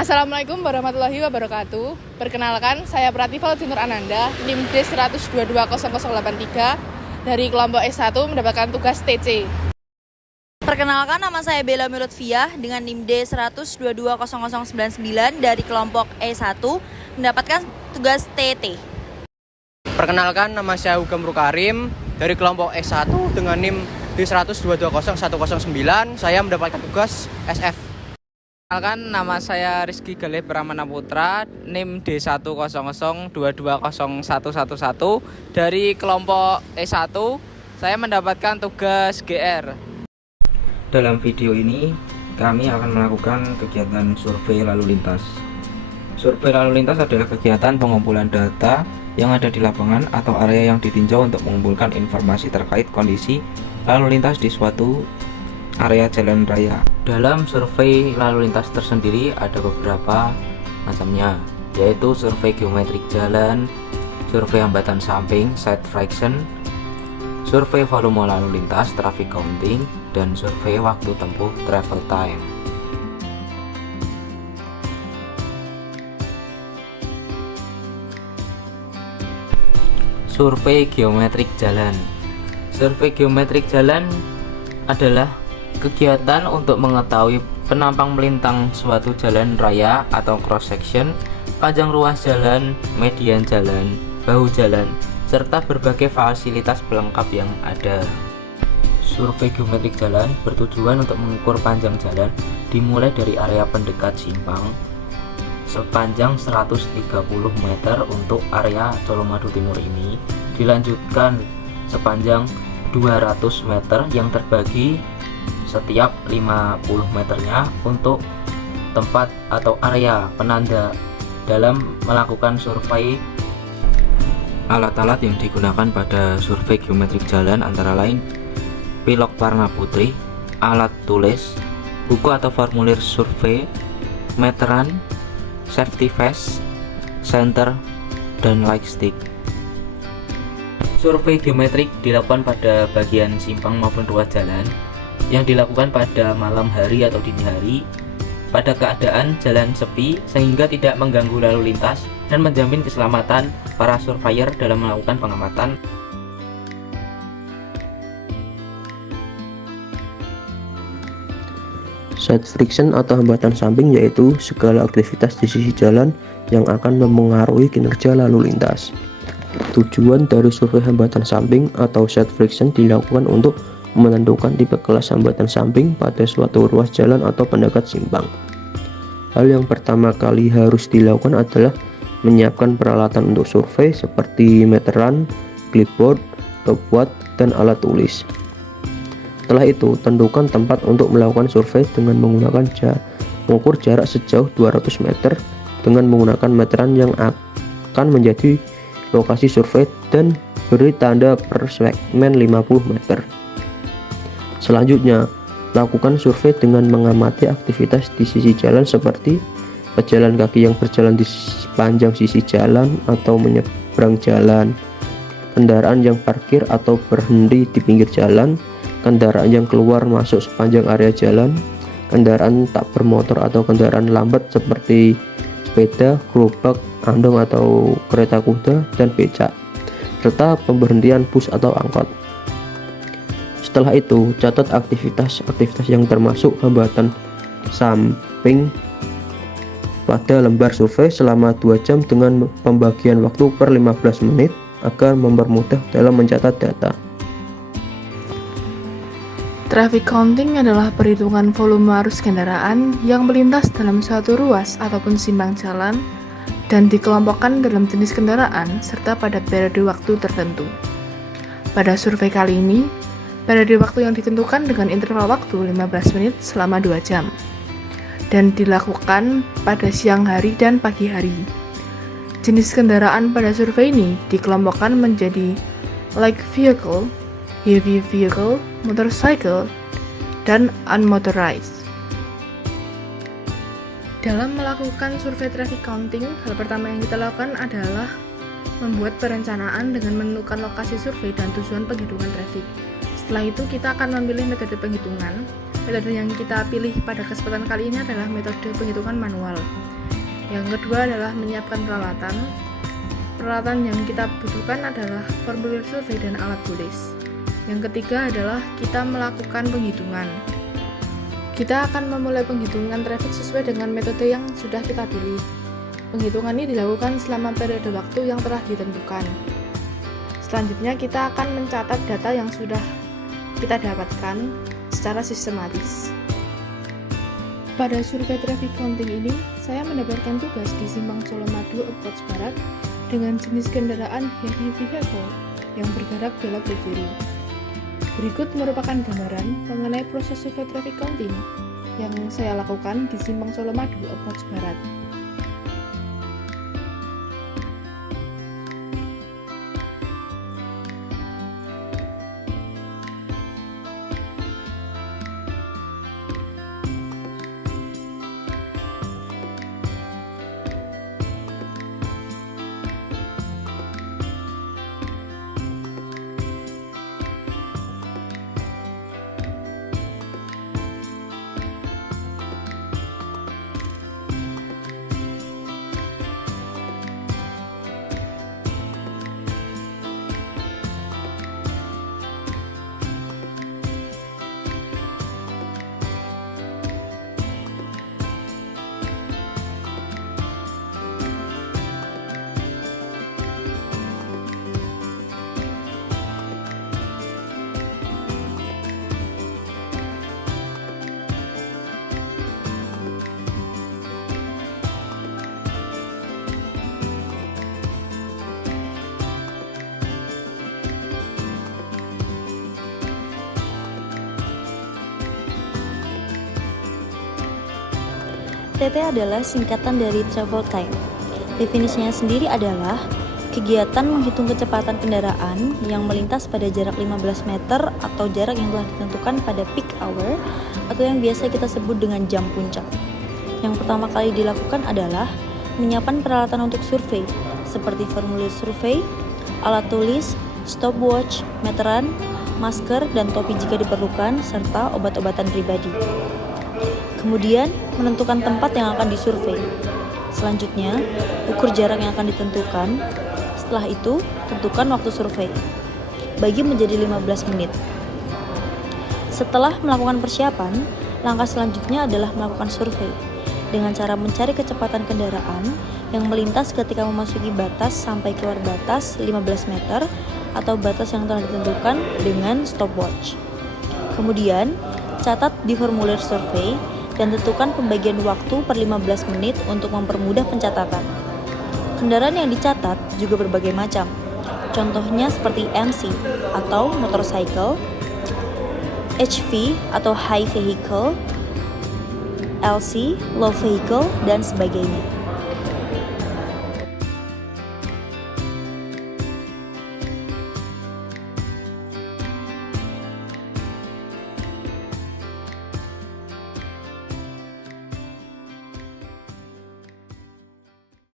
Assalamualaikum warahmatullahi wabarakatuh. Perkenalkan, saya Prativa Dinur Ananda, NIM D1220083 dari kelompok S1 mendapatkan tugas TC. Perkenalkan, nama saya Bella Milutfiah dengan NIM D1220099 dari kelompok E1 mendapatkan tugas TT. Perkenalkan, nama saya Ugam Rukarim dari kelompok S1 dengan NIM D1220109. Saya mendapatkan tugas SF. Perkenalkan, nama saya Rizky Galih Pramana Putra, NIM D100220111 dari kelompok E1. Saya mendapatkan tugas GR. Dalam video ini, kami akan melakukan kegiatan survei lalu lintas. Survei lalu lintas adalah kegiatan pengumpulan data yang ada di lapangan atau area yang ditinjau untuk mengumpulkan informasi terkait kondisi lalu lintas di suatu area jalan raya. Dalam survei lalu lintas tersendiri ada beberapa macamnya, yaitu survei geometrik jalan, survei hambatan samping, side friction, survei volume lalu lintas, traffic counting, dan survei waktu tempuh, travel time. Survei geometrik jalan. Survei geometrik jalan adalah kegiatan untuk mengetahui penampang melintang suatu jalan raya atau cross section, panjang ruas jalan, median jalan, bahu jalan, serta berbagai fasilitas pelengkap yang ada. Survei geometrik jalan bertujuan untuk mengukur panjang jalan dimulai dari area pendekat simpang sepanjang 130 meter untuk area Colomadu Timur ini, dilanjutkan sepanjang 200 meter yang terbagi setiap 50 meternya untuk tempat atau area penanda. Dalam melakukan survei, alat-alat yang digunakan pada survei geometrik jalan antara lain pilok warna putih, alat tulis, buku atau formulir survei, meteran, safety vest, center, dan light stick. Survei geometrik dilakukan pada bagian simpang maupun ruas jalan yang dilakukan pada malam hari atau dini hari pada keadaan jalan sepi sehingga tidak mengganggu lalu lintas dan menjamin keselamatan para surveyor dalam melakukan pengamatan. Side friction atau hambatan samping yaitu segala aktivitas di sisi jalan yang akan mempengaruhi kinerja lalu lintas. Tujuan dari survei hambatan samping atau side friction dilakukan untuk menentukan tipe kelas hambatan samping pada suatu ruas jalan atau pendekat simpang. Hal yang pertama kali harus dilakukan adalah menyiapkan peralatan untuk survei seperti meteran, clipboard, stopwatch, dan alat tulis. Setelah itu, tentukan tempat untuk melakukan survei dengan menggunakan mengukur jarak sejauh 200 meter dengan menggunakan meteran yang akan menjadi lokasi survei dan beri tanda per segmen 50 meter. Selanjutnya, lakukan survei dengan mengamati aktivitas di sisi jalan seperti pejalan kaki yang berjalan di sepanjang sisi jalan atau menyeberang jalan, kendaraan yang parkir atau berhenti di pinggir jalan, kendaraan yang keluar masuk sepanjang area jalan, kendaraan tak bermotor atau kendaraan lambat seperti sepeda, gerobak, andong atau kereta kuda, dan becak, serta pemberhentian bus atau angkot. Setelah itu, catat aktivitas yang termasuk hambatan samping pada lembar survei selama 2 jam dengan pembagian waktu per 15 menit agar mempermudah dalam mencatat data. Traffic counting adalah perhitungan volume arus kendaraan yang melintas dalam suatu ruas ataupun simpang jalan dan dikelompokkan dalam jenis kendaraan serta pada periode waktu tertentu. Pada survei kali ini, periode waktu yang ditentukan dengan interval waktu 15 menit selama 2 jam dan dilakukan pada siang hari dan pagi hari. Jenis kendaraan pada survei ini dikelompokkan menjadi light vehicle, heavy vehicle, motorcycle, dan unmotorized. Dalam melakukan survei traffic counting, hal pertama yang kita lakukan adalah membuat perencanaan dengan menentukan lokasi survei dan tujuan penghitungan traffic. Setelah itu kita akan memilih metode penghitungan. Metode yang kita pilih pada kesempatan kali ini adalah metode penghitungan manual. Yang kedua adalah menyiapkan peralatan. Peralatan yang kita butuhkan adalah formulir survei dan alat tulis. Yang ketiga adalah kita melakukan penghitungan. Kita akan memulai penghitungan traffic sesuai dengan metode yang sudah kita pilih. Penghitungan ini dilakukan selama periode waktu yang telah ditentukan. Selanjutnya kita akan mencatat data yang sudah kita dapatkan secara sistematis. Pada survei traffic counting ini, saya mendapatkan tugas di Simpang Colomadu Approach Barat dengan jenis kendaraan heavy vehicle yang bergerak belok ke kiri. Berikut merupakan gambaran mengenai proses survei traffic counting yang saya lakukan di Simpang Colomadu Approach Barat. TT adalah singkatan dari travel time. Definisinya sendiri adalah kegiatan menghitung kecepatan kendaraan yang melintas pada jarak 15 meter atau jarak yang telah ditentukan pada peak hour atau yang biasa kita sebut dengan jam puncak. Yang pertama kali dilakukan adalah menyiapkan peralatan untuk survei seperti formulir survei, alat tulis, stopwatch, meteran, masker, dan topi jika diperlukan, serta obat-obatan pribadi. Kemudian, menentukan tempat yang akan disurvei. Selanjutnya, ukur jarak yang akan ditentukan. Setelah itu, tentukan waktu survei. Bagi menjadi 15 menit. Setelah melakukan persiapan, langkah selanjutnya adalah melakukan survei dengan cara mencari kecepatan kendaraan yang melintas ketika memasuki batas sampai keluar batas 15 meter atau batas yang telah ditentukan dengan stopwatch. Kemudian, catat di formulir survei dan tentukan pembagian waktu per 15 menit untuk mempermudah pencatatan. Kendaraan yang dicatat juga berbagai macam. Contohnya seperti MC atau motorcycle, HV atau high vehicle, LC, low vehicle, dan sebagainya.